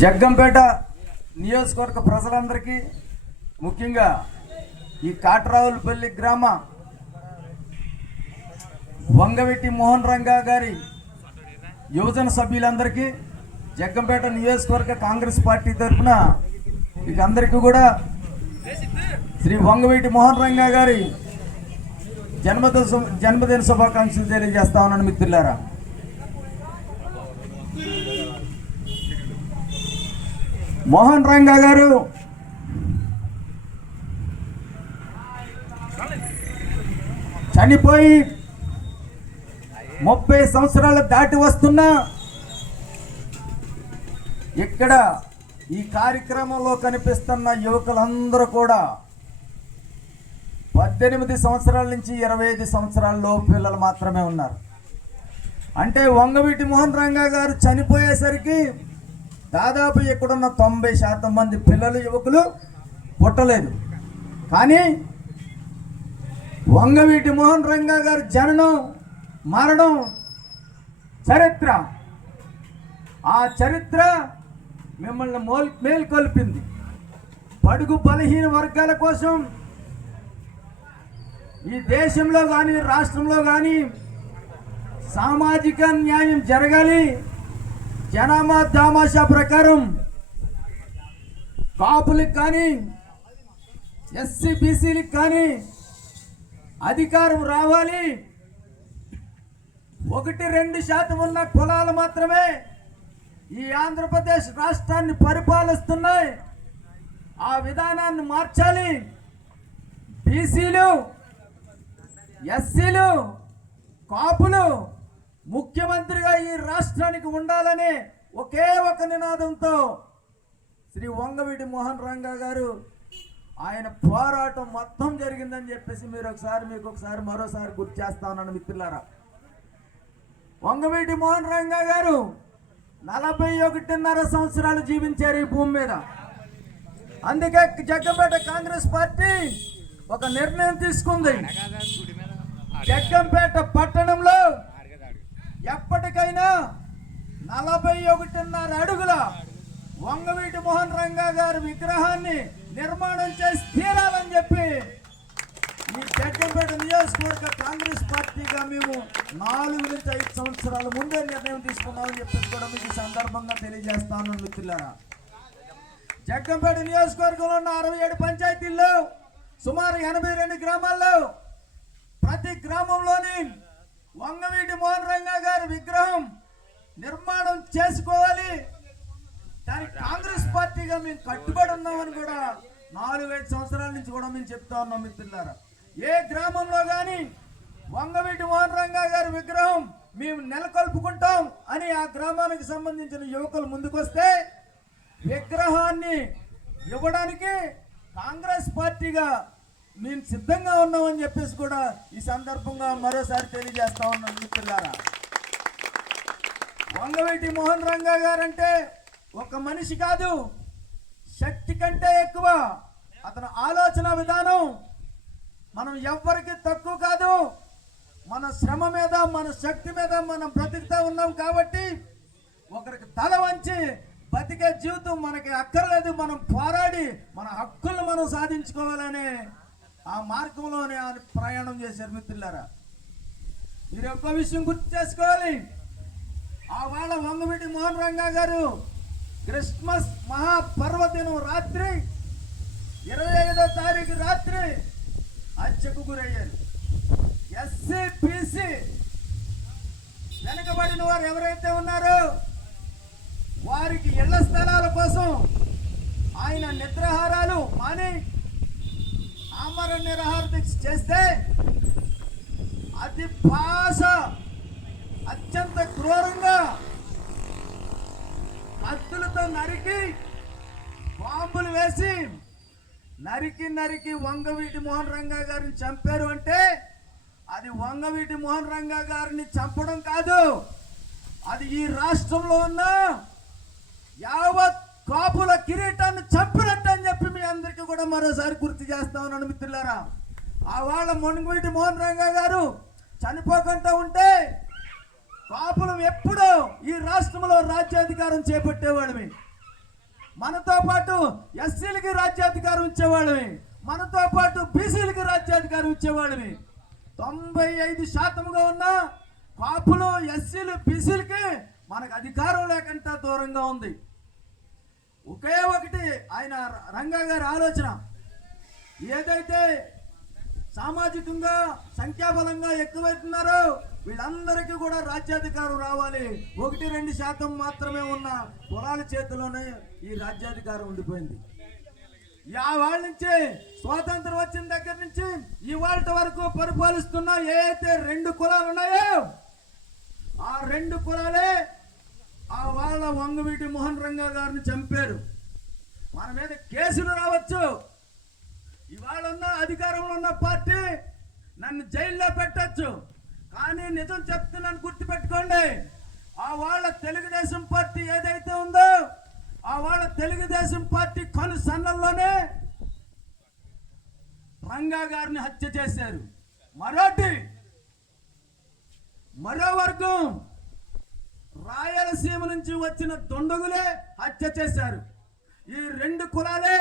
జగ్గంపేట నియోజకవర్గ ప్రజలందరికీ, ముఖ్యంగా ఈ కాట్రావులపల్లి గ్రామ వంగవీటి మోహన్ రంగా గారి యువజన సభ్యులందరికీ, జగ్గంపేట నియోజకవర్గ కాంగ్రెస్ పార్టీ తరఫున ఇక అందరికీ కూడా శ్రీ వంగవీటి మోహన్ రంగా గారి జన్మదిన శుభాకాంక్షలు తెలియజేస్తా ఉన్నాను మిత్రులారా. మోహన్ రంగా గారు చనిపోయి 30 సంవత్సరాలు దాటి వస్తున్నా ఇక్కడ ఈ కార్యక్రమంలో కనిపిస్తున్న యువకులందరూ కూడా 18 సంవత్సరాల నుంచి 25 సంవత్సరాల్లో పిల్లలు మాత్రమే ఉన్నారు. అంటే వంగవీటి మోహన్ రంగా గారు చనిపోయేసరికి దాదాపు ఇక్కడున్న 90% మంది పిల్లలు యువకులు పుట్టలేదు. కానీ వంగవీటి మోహన్ రంగా గారు జననం మరణం చరిత్ర, ఆ చరిత్ర మిమ్మల్ని మేల్కొల్పింది. బడుగు బలహీన వర్గాల కోసం ఈ దేశంలో కానీ రాష్ట్రంలో కానీ సామాజిక న్యాయం జరగాలి. జనాభా దామాషా ప్రకారం కాపులకు కానీ ఎస్సీ బీసీలకు కానీ అధికారం రావాలి. 1-2% ఉన్న కులాలు మాత్రమే ఈ ఆంధ్రప్రదేశ్ రాష్ట్రాన్ని పరిపాలిస్తున్నాయి. ఆ విధానాన్ని మార్చాలి. బీసీలు, ఎస్సీలు, కాపులు ముఖ్యమంత్రిగా ఈ రాష్ట్రానికి ఉండాలని ఒకే ఒక నినాదంతో శ్రీ వంగవీటి మోహన్ రంగా గారు ఆయన పోరాటం మొత్తం జరిగిందని చెప్పేసి మీకు ఒకసారి మరోసారి గుర్తు చేస్తా ఉన్నాను మిత్రులారా. వంగవీటి మోహన్ రంగా గారు 41.5 సంవత్సరాలు జీవించారు ఈ భూమి మీద. అందుకే జగ్గంపేట కాంగ్రెస్ పార్టీ ఒక నిర్ణయం తీసుకుంది. జగ్గంపేట పట్టణంలో ఎప్పటికైనా 41.5 అడుగుల వంగవీటి మోహన్ రంగా గారి విగ్రహాన్ని నిర్మాణం చేసి తీరాలని చెప్పి ఈ జగ్గంపేట నియోజకవర్గ కాంగ్రెస్ పార్టీగా మేము 4 నుంచి 5 సంవత్సరాల ముందే నిర్ణయం తీసుకున్నామని చెప్పేసి కూడా మీకు ఈ సందర్భంగా తెలియజేస్తాను మిత్రులారా. జగ్గంపేట నియోజకవర్గంలో ఉన్న 67 పంచాయతీల్లో సుమారు 82 గ్రామాల్లో ప్రతి గ్రామంలోని వంగవీటి మోహన్ రంగా గారి విగ్రహం నిర్మాణం చేసుకోవాలి. దానికి కాంగ్రెస్ పార్టీగా మేము కట్టుబడి ఉన్నామని కూడా 4-5 సంవత్సరాల నుంచి కూడా మేము చెప్తా ఉన్నాం మిత్రులారా. ఏ గ్రామంలో కానీ వంగవీటి మోహన్ రంగా గారి విగ్రహం మేము నెలకొల్పుకుంటాం అని ఆ గ్రామానికి సంబంధించిన యువకులు ముందుకొస్తే విగ్రహాన్ని ఇవ్వడానికి కాంగ్రెస్ పార్టీగా మేము సిద్ధంగా ఉన్నామని చెప్పేసి కూడా ఈ సందర్భంగా మరోసారి తెలియజేస్తా ఉన్నాం మిత్రులారా. వంగవీటి మోహన్ రంగా గారంటే ఒక మనిషి కాదు, శక్తి కంటే ఎక్కువ. అతని ఆలోచన విధానం మనం ఎవ్వరికి తక్కువ కాదు. మన శ్రమ మీద, మన శక్తి మీద మనం బ్రతుకుతూ ఉన్నాం కాబట్టి ఒకరికి తల వంచి బతికే జీవితం మనకి అక్కర్లేదు. మనం పోరాడి మన హక్కులను మనం సాధించుకోవాలనే ఆ మార్గంలోనే ఆయన ప్రయాణం చేశారు మిత్రులారా. మీరు ఒక్క విషయం గుర్తు చేసుకోవాలి. ఆ వాళ్ళ వంగవీటి మోహన్ రంగా గారు క్రిస్మస్ మహాపర్వదినం రాత్రి 25వ తారీఖు రాత్రి హత్యకు గురయ్యారు. ఎస్సీ బీసీ వెనకబడిన వారు ఎవరైతే ఉన్నారో వారికి ఇళ్ల స్థలాల కోసం ఆయన నిద్రాహారాలు మాని ఆమర నిరాహార దీక్ష చేస్తే అతి భాష అత్యంత క్రూరంగా కత్తులతో నరికి బాంబులు వేసి నరికి వంగవీటి మోహన్ రంగా గారిని చంపారు. అంటే అది వంగవీటి మోహన్ రంగా గారిని చంపడం కాదు, అది ఈ రాష్ట్రంలో ఉన్న యావత్ కాపుల కిరీటాన్ని చంపినట్టు అని చెప్పి మీ అందరికీ కూడా మరోసారి గుర్తు చేస్తా ఉన్నాను మిత్రులారా. ఆ వాళ్ళ వంగవీటి మోహన్ రంగా గారు చనిపోకుండా ఉంటే కాపులం ఎప్పుడూ ఈ రాష్ట్రంలో రాజ్యాధికారం చేపట్టేవాళ్ళమే. మనతో పాటు ఎస్సీలకి రాజ్యాధికారం ఇచ్చేవాళ్ళమే, మనతో పాటు బీసీలకి రాజ్యాధికారం ఇచ్చేవాళ్ళమే. 95% ఉన్న కాపులు, ఎస్సీలు, బీసీలకి మనకు అధికారం లేకుండా దూరంగా ఉంది. ఒకే ఒకటి ఆయన రంగా గారి ఆలోచన, ఏదైతే సామాజికంగా సంఖ్యాబలంగా ఎక్కువైతున్నారో వీళ్ళందరికీ కూడా రాజ్యాధికారం రావాలి. 1-2% మాత్రమే ఉన్న కులాల చేతిలోనే ఈ రాజ్యాధికారం ఉండిపోయింది. వాళ్ళ నుంచి స్వాతంత్రం వచ్చిన దగ్గర నుంచి ఇవాళ వరకు పరిపాలిస్తున్న ఏదైతే 2 కులాలు ఉన్నాయో ఆ 2 కులాలే వాళ్ళ వంగవీటి మోహన్ రంగా గారిని చంపారు. మన మీద కేసులు రావచ్చు, ఇవాళ ఉన్న అధికారంలో ఉన్న పార్టీ నన్ను జైల్లో పెట్టచ్చు, కానీ నిజం చెప్తున్నాను గుర్తుపెట్టుకోండి, ఆ వాళ్ళ తెలుగుదేశం పార్టీ ఏదైతే ఉందో ఆ వాళ్ళ తెలుగుదేశం పార్టీ కనుసన్నల్లోనే రంగా గారిని హత్య చేశారు. మరో వర్గం రాయలసీమ నుంచి వచ్చిన దుండగులే హత్య చేశారు. ఈ 2 కులాలే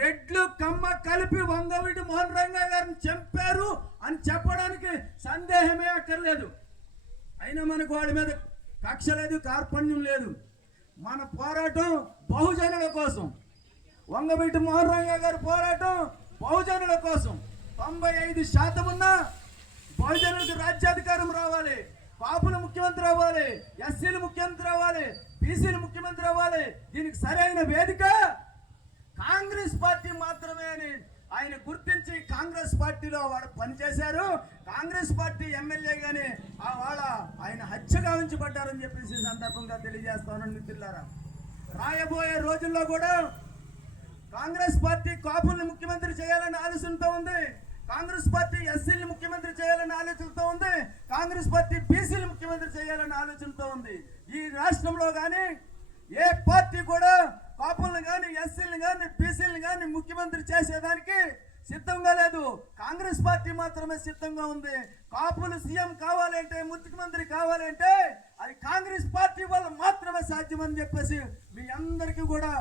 రెడ్లు కమ్మ కలిపి వంగవీటి మోహన్ రంగా గారిని చంపారు అని చెప్పడానికి సందేహమే అక్కర్లేదు. అయినా మనకు వాడి మీద కక్ష లేదు, కార్పణ్యం లేదు. మన పోరాటం బహుజనుల కోసం. వంగవీటి మోహన్ రంగా గారి పోరాటం బహుజనుల కోసం. 95% ఉన్న బహుజనులకు రాజ్యాధికారం రావాలి, కాపులు ముఖ్యమంత్రి అవ్వాలి, ఎస్సీలు ముఖ్యమంత్రి అవ్వాలి, బీసీలు ముఖ్యమంత్రి అవ్వాలి. దీనికి సరైన వేదిక కాంగ్రెస్ పార్టీ మాత్రమే అని ఆయన గుర్తించి కాంగ్రెస్ పార్టీలో వాడు పనిచేశారు. కాంగ్రెస్ పార్టీ ఎమ్మెల్యే గాని ఆయన హత్యగా ఉంచబడ్డారని చెప్పేసి సందర్భంగా తెలియజేస్తాను మిత్రులారా. రాయబోయే రోజుల్లో కూడా కాంగ్రెస్ పార్టీ కాపుల్ని ముఖ్యమంత్రి చేయాలని ఆలోచనతో ఉంది, కాంగ్రెస్ పార్టీ ఎస్సీని ముఖ్యమంత్రి చేయాలని ఆలోచనతో ఉంది, కాంగ్రెస్ పార్టీ బీసీని ముఖ్యమంత్రి చేయాలని ఆలోచనతో ఉంది. ఈ రాష్ట్రంలో కానీ ఏ పార్టీ కూడా కాపుల్ని కానీ ఎస్సీని కానీ బీసీని కానీ ముఖ్యమంత్రి చేసేదానికి సిద్ధంగా లేదు. కాంగ్రెస్ పార్టీ మాత్రమే సిద్ధంగా ఉంది. కాపులు సీఎం కావాలంటే, ముఖ్యమంత్రి కావాలంటే అది కాంగ్రెస్ పార్టీ వల్ల మాత్రమే సాధ్యమని చెప్పేసి మీ అందరికీ కూడా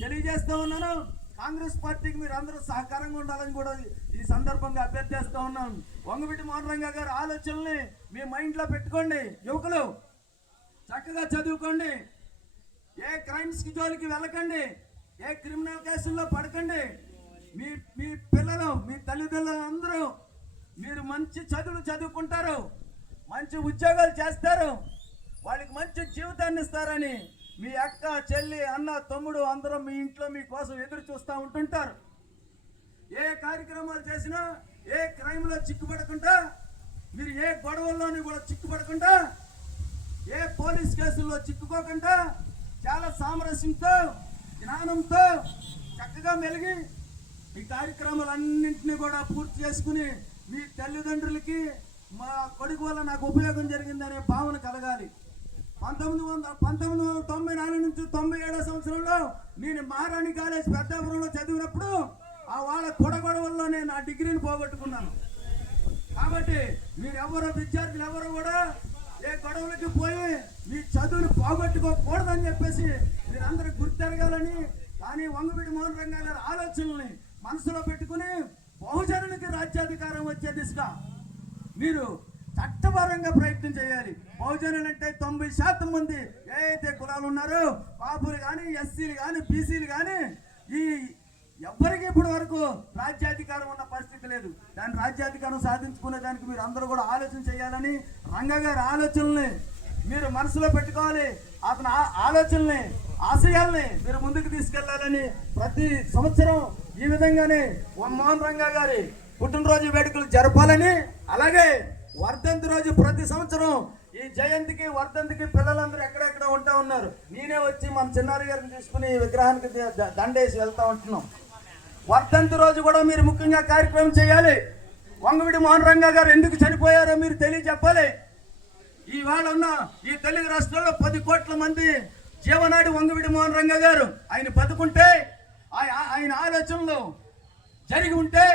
తెలియజేస్తూ ఉన్నాను. కాంగ్రెస్ పార్టీకి మీరు అందరూ సహకారంగా ఉండాలని కూడా ఈ సందర్భంగా అభ్యర్థిస్తూ ఉన్నాను. వంగవీటి మోహన్ రంగా గారి ఆలోచనల్ని మీ మైండ్లో పెట్టుకోండి. యువకులు చక్కగా చదువుకోండి, ఏ క్రైమ్స్కి జోలికి వెళ్ళకండి, ఏ క్రిమినల్ కేసుల్లో పడకండి. మీ పిల్లలు, మీ తల్లిదండ్రులు అందరూ మీరు మంచి చదువుకుంటారు, మంచి ఉద్యోగాలు చేస్తారు, వాళ్ళకి మంచి జీవితాన్ని ఇస్తారని మీ అక్క, చెల్లి, అన్న, తమ్ముడు అందరూ మీ ఇంట్లో మీకోసం ఎదురు చూస్తూ ఉంటుంటారు. ఏ కార్యక్రమాలు చేసినా ఏ క్రైమ్లో చిక్కుపడకుండా, మీరు ఏ గొడవల్లోని కూడా చిక్కుపడకుండా, ఏ పోలీస్ కేసుల్లో చిక్కుకోకుండా చాలా సామరస్యంతో, జ్ఞానంతో చక్కగా మెలిగి ఈ కార్యక్రమాలన్నింటినీ కూడా పూర్తి చేసుకుని మీ తల్లిదండ్రులకి మా కొడుకు వల్ల నాకు ఉపయోగం జరిగిందనే భావన కలగాలి. 1994 నుంచి 97 సంవత్సరంలో నేను మహారాణి కాలేజ్ పెద్దాపురంలో చదివినప్పుడు ఆ వాళ్ళ కొడగొడవల్లోనే నా డిగ్రీని పోగొట్టుకున్నాను. కాబట్టి విద్యార్థులు ఎవరు కూడా ఏ గొడవలకి పోయి మీ చదువుని పోగొట్టుకోకూడదని చెప్పేసి మీరందరూ గుర్తెరగాలని. కానీ వంగవీటి మోహన్ రంగా గారి ఆలోచనల్ని మనసులో పెట్టుకుని బహుజనులకి రాజ్యాధికారం వచ్చే దిశగా మీరు చట్టపరంగా ప్రయత్నం చేయాలి. బహుజనులు అంటే 90% మంది ఏదైతే కులాలు ఉన్నారో, కాపులు కానీ, ఎస్సీలు కానీ, బీసీలు కానీ, ఈ ఎవ్వరికి ఇప్పటి వరకు రాజ్యాధికారం ఉన్న పరిస్థితి లేదు. దాని రాజ్యాధికారం సాధించుకునే దానికి మీరు అందరూ కూడా ఆలోచన చేయాలని, రంగా గారి ఆలోచనల్ని మీరు మనసులో పెట్టుకోవాలి. అతని ఆలోచనల్ని, ఆశయాల్ని మీరు ముందుకు తీసుకెళ్లాలని ప్రతి సంవత్సరం ఈ విధంగానే మోహన్ రంగా గారి పుట్టినరోజు వేడుకలు జరపాలని, అలాగే వర్ధంతి రోజు ప్రతి సంవత్సరం ఈ జయంతికి, వర్ధంతికి పిల్లలందరూ ఎక్కడెక్కడ ఉంటా ఉన్నారు. నేనే వచ్చి మన చిన్నారి గారిని తీసుకుని విగ్రహానికి దండేసి వెళ్తా ఉంటున్నాం. వర్ధంతి రోజు కూడా మీరు ముఖ్యంగా కార్యక్రమం చేయాలి. వంగవీటి మోహన్ రంగా గారు ఎందుకు చనిపోయారో మీరు తెలియజెప్పాలి. ఇవాళ ఉన్న ఈ తెలుగు రాష్ట్రాల్లో 10 కోట్ల మంది జీవనాడి వంగవీటి మోహన్ రంగా గారు. ఆయన బతుకుంటే, ఆయన ఆలోచనలు జరిగి ఉంటే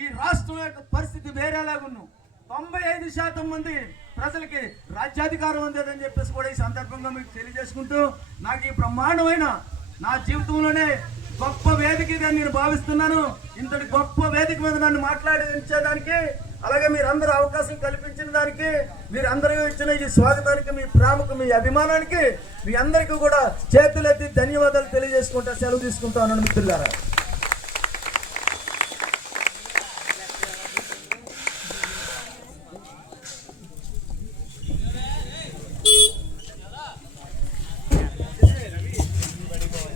ఈ రాష్ట్రం యొక్క పరిస్థితి వేరేలాగున్నాం. 95% మంది ప్రజలకి రాజ్యాధికారం ఉందని చెప్పేసి కూడా ఈ సందర్భంగా మీకు తెలియజేసుకుంటూ, నాకు ఈ బ్రహ్మాండమైన నా జీవితంలోనే గొప్ప వేదిక ఇదని నేను భావిస్తున్నాను. ఇంతటి గొప్ప వేదిక మీద నన్ను మాట్లాడించేదానికి, అలాగే మీరందరూ అవకాశం కల్పించిన దానికి, మీరందరూ ఇచ్చిన ఈ స్వాగతానికి, మీ ప్రేమకు, మీ అభిమానానికి మీ అందరికీ కూడా చేతులెత్తి ధన్యవాదాలు తెలియజేసుకుంటా సెలవు తీసుకుంటాను మిత్రులారా.